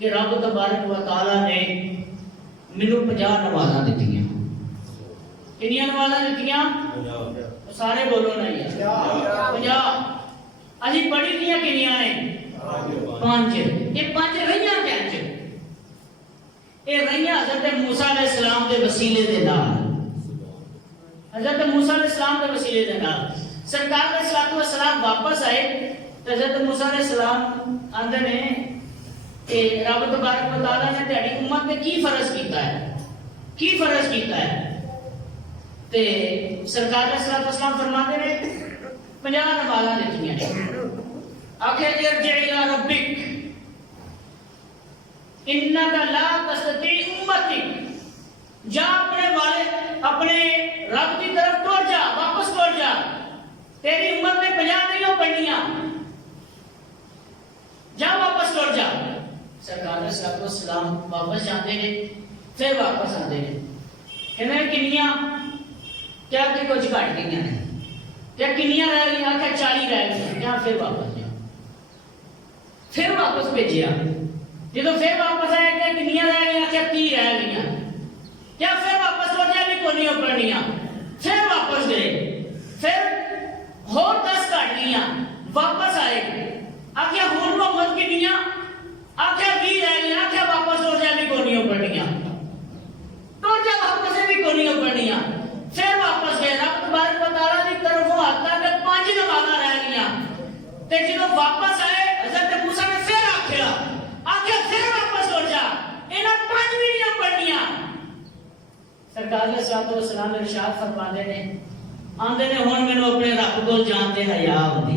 कि रब तबारक व तआला ने मैनू 50 नमाज़ां दित्तियां। कितनियां नमाज़ां दित्तियां? सारे बोलो ना यार, 50। असी पढ़ी दियां कितनियां ने? 5। ये 5 रहियां कैंच? ये रहियां हज़रत मूसा अलैहिस्सलाम दे वसीले दे नाल। हज़रत मूसा अलैहिस्सलाम के वसीले दे नाल सरकार अलैहिस्सलातु वस्सलाम वापस आए तो हज़रत मूसा अलैहिस्सलाम आंदे ने कि रब तबारक व तआला ने तेरी उम्मत पे की फर्ज कीता है, की फर्ज कीता है? ते सरकार अलैहिस्सलातु वस्सलाम फरमाते ने 50 नमाज़ां दित्तियां ने। आखे इरजी इला रब्बिक इन्नका ला तस्तती उम्मती, जा अपने वाले अपने रब की तरफ दौड़ जा, वापस दौड़ जा, तेरी उम्मत में 50 नहीं हो पढ़नियां, जा वापस दौड़ जा। सरकार अलैहिस्सलाम वापस जाते हैं, फिर वापस आते हैं, कहने किनियां क्या कि कुछ घट गई ने, क्या किनियां रह गई? क्या 40 रह गई? क्या फिर वापस जा, फिर वापस भेजिया। जो फिर वापस आया क्या किनियां रह गई? क्या 30 रह गई? क्या फिर वापस लौट जाए भी कोनी पढ़नियां, फिर वापस गए, फिर और 10 घट गई, वापस आए। आख्या हुन मोहम्मद किनियां? आख्या 20 रह गई। आख्या वापस लौट जाए भी कोनी पढ़नियां, तो जब वापस भी कोनी पढ़नियां, फिर वापस गए। रब तबारक व तआला की तरफों आता कि 5 नमाज़ां रह गई। ते जो वापस आए हज़रत मूसा ने फिर आख्या, आख्या फिर वापस लौट जा, इन्हां 5 भी नहीं पढ़नियां। सरकार अलैहिस्सलाम ने इरशाद फरमाते ने, आंदे ने हुण मैनूं अपने रब कोल जान ते हया आउंदी